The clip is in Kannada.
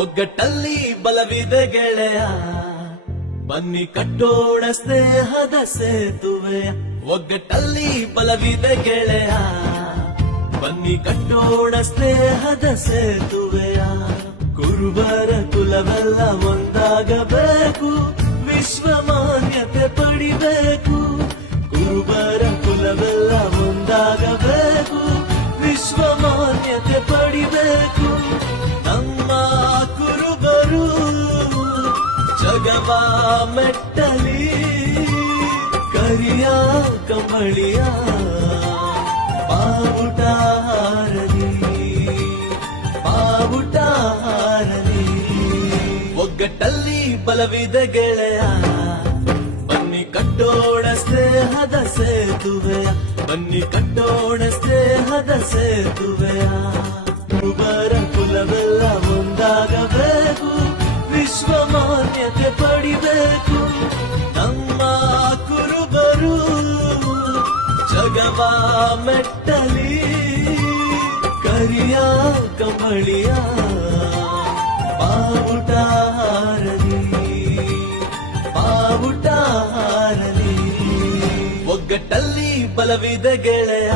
ಒಗ್ಗಟ್ಟಲ್ಲಿ ಬಲವಿದೆ ಗೆಳೆಯ, ಬನ್ನಿ ಕಟ್ಟೋಣ ಸ್ನೇಹದ ಸೇತುವೆಯ. ಒಗ್ಗಟ್ಟಲ್ಲಿ ಬಲವಿದೆ ಗೆಳೆಯ, ಬನ್ನಿ ಕಟ್ಟೋಣ ಸ್ನೇಹದ ಸೇತುವೆಯ. ಕುರುಬರ ಕುಲವೆಲ್ಲ ಒಂದಾಗಬೇಕು, ವಿಶ್ವಮಾನ್ಯತೆ ಪಡಿಬೇಕು. ಕುರುಬರ ಕುಲವೆಲ್ಲ ಒಂದಾಗಬೇಕು, ವಿಶ್ವಮಾನ್ಯತೆ ಪಡಿಬೇಕು. ನಮ್ಮ ಕುರುಬರು ಜಗವ ಮೆಟ್ಟಲಿ, ಕರಿಯ ಕಂಬಳಿಯ ಬಾವುಟ ಹಾರಲಿ, ಬಾವುಟ ಹಾರಲಿ. ಒಗ್ಗಟ್ಟಲ್ಲಿ ಬಲವಿದೆ ಗೆಳೆಯ, ಬನ್ನಿ ಕಟ್ಟೋಣ ಸ್ನೇಹದ ಸೇತುವೆಯ. ಬನ್ನಿ ಕಟ್ಟೋಣ ಸ್ನೇಹದ ಸೇತುವೆಯ. ಕುರುಬರ ಕುಲವೆಲ್ಲ ಒಂದಾಗಬೇಕು, ವಿಶ್ವಮಾನ್ಯತೆ ಪಡಿಬೇಕು. ನಮ್ಮ ಕುರುಬರು ಜಗವ ಮೆಟ್ಟಲಿ, ಕರಿಯ ಕಂಬಳಿಯ ಬಾವುಟ ಹಾರಲಿ, ಬಾವುಟ ಹಾರಲಿ. ಒಗ್ಗಟ್ಟಲ್ಲಿ ಬಲವಿದೆ ಗೆಳೆಯ.